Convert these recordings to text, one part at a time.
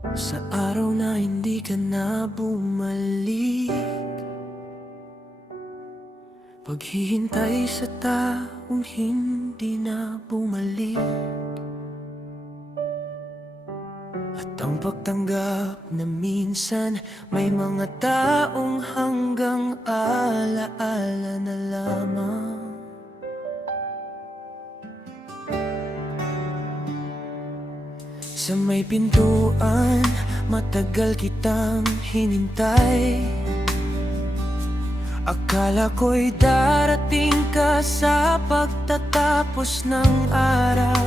Sa araw na hindi ka na bumalik, paghihintay sa taong hindi na bumalik, at ang pagtanggap na minsan may mga taong hanggang alaala na lamang. Sa may pintuan, matagal kitang hinintay. Akala ko'y darating ka sa pagtatapos ng araw.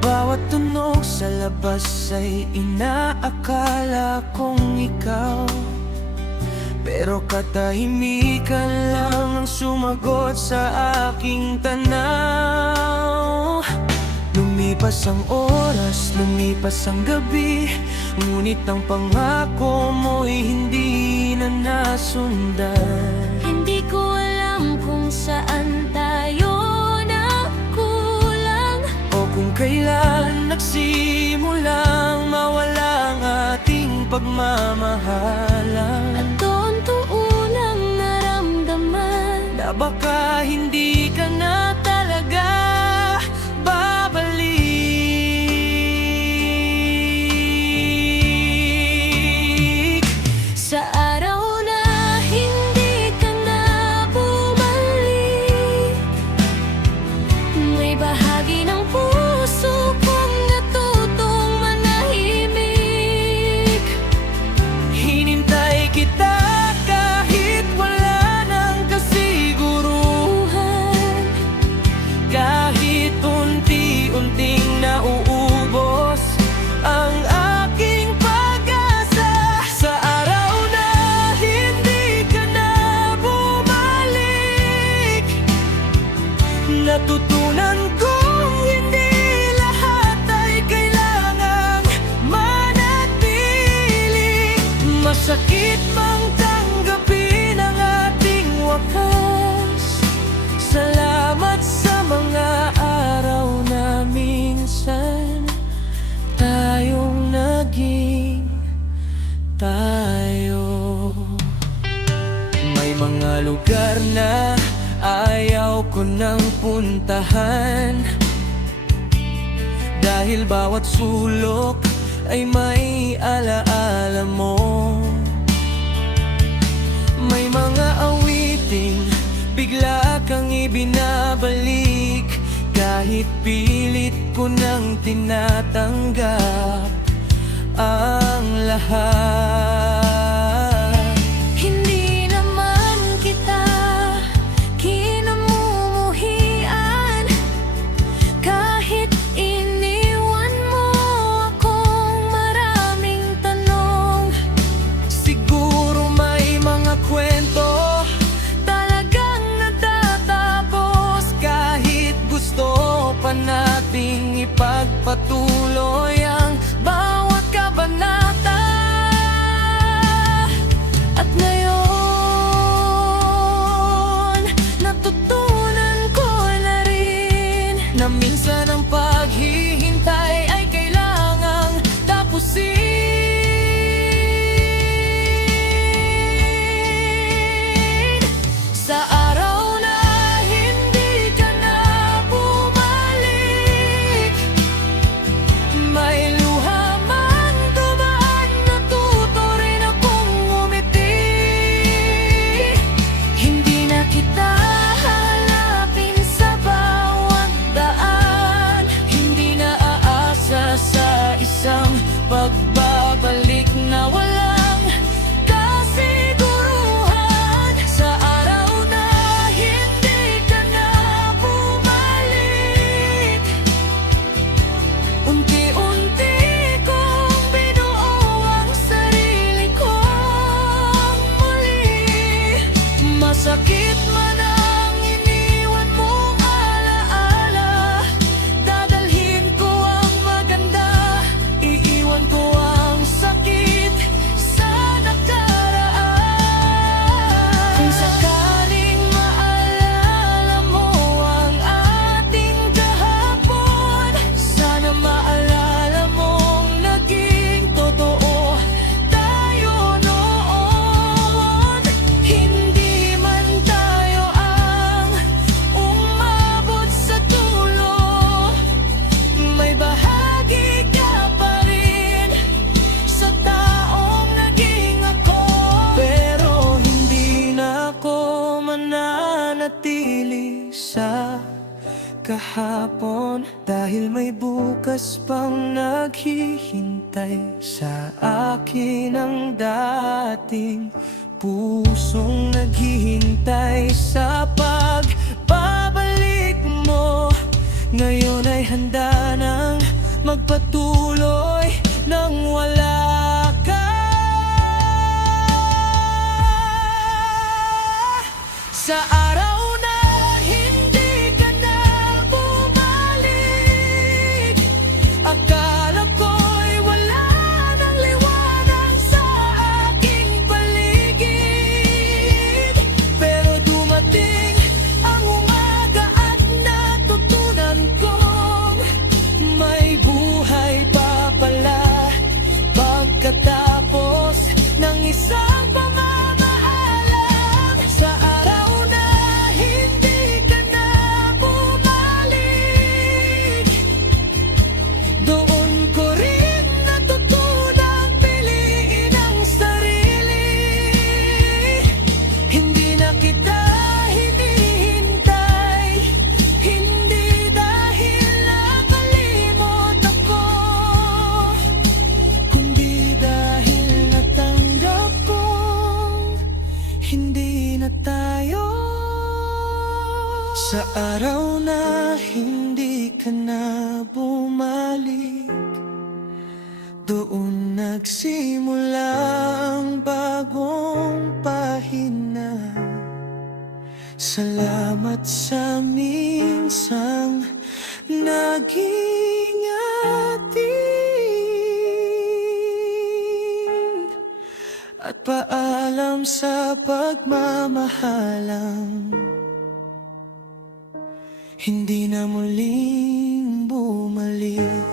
Bawat tunog sa labas ay inaakala kong ikaw, pero katahimikan lang ang sumagot sa aking tanaw. Lumipas ang oras, lumipas ang gabi, ngunit ang pangako mo'y hindi na nasundan. Hindi ko alam kung saan tayo nagkulang, O kung kailan nagsimulang mawala ang ating pagmamahalan. at doon unang naramdaman Na baka hindi ka na talaga babalik. sa araw na hindi ka na bumalik. May bahagi ng puso kong natutong manahimik. Hinintay kita kahit wala nang kasiguruhan, kahit unti-unting nauubos ang aking pag-asa. Sa araw na hindi ka na bumalik, natutunan kong hindi lahat ay kailangang manatili. Masakit mang tanggapin ang ating wakas. Salamat sa mga araw na minsan tayong naging tayo. May mga lugar na ayaw ko nang puntahan, dahil bawat sulok ay may alaala mo. May mga awiting bigla kang ibinabalik, kahit pilit ko nang tinatanggap ang lahat. Hindi naman kita kinamumuhian, kahit iniwan mo akong maraming tanong. Siguro may mga kwento talagang natatapos, kahit gusto pa nating ipagpatuloy ang bawat kabanata. At ngayon, natutunan ko na rin Na minsan ang paghihintay ay kailangang tapusin. Sa araw na hindi ka na bumalik, may luha man dumaan, natuto rin akong umiti. Hindi na kita hanapin sa bawat daan, hindi na aasa sa isang pagbabalik na walang kasiguruhan. Sa araw na hindi ka na bumalik, unti-unti kong binuo ang sarili kong muli. Masakit man ang iniwan mong alaala, dadalhin ko ang maganda, iiwan ko ang sakit. kahapon, dahil may bukas pang naghihintay sa akin. Ang dating pusong naghihintay sa pagbabalik mo, ngayon ay handa nang magpatuloy nang wala ka. Sa araw na hindi ka na bumalik, akala ko'y wala nang liwanag sa aking paligid. Pero dumating ang umaga at natutunan kong may buhay pa pala pagkatapos ng isang pamamaalam. Sa araw na hindi ka na bumalik, doon ko rin natutunang piliin ang sarili. Hindi na kita hinihintay, hindi dahil nakalimot ako, kundi dahil natanggap kong hindi na tayo. Sa araw na hindi ka na bumalik, doon nagsimula ang bagong pahina. Salamat sa minsang naging atin, at paalam sa pagmamahalang hindi na muling bumalik.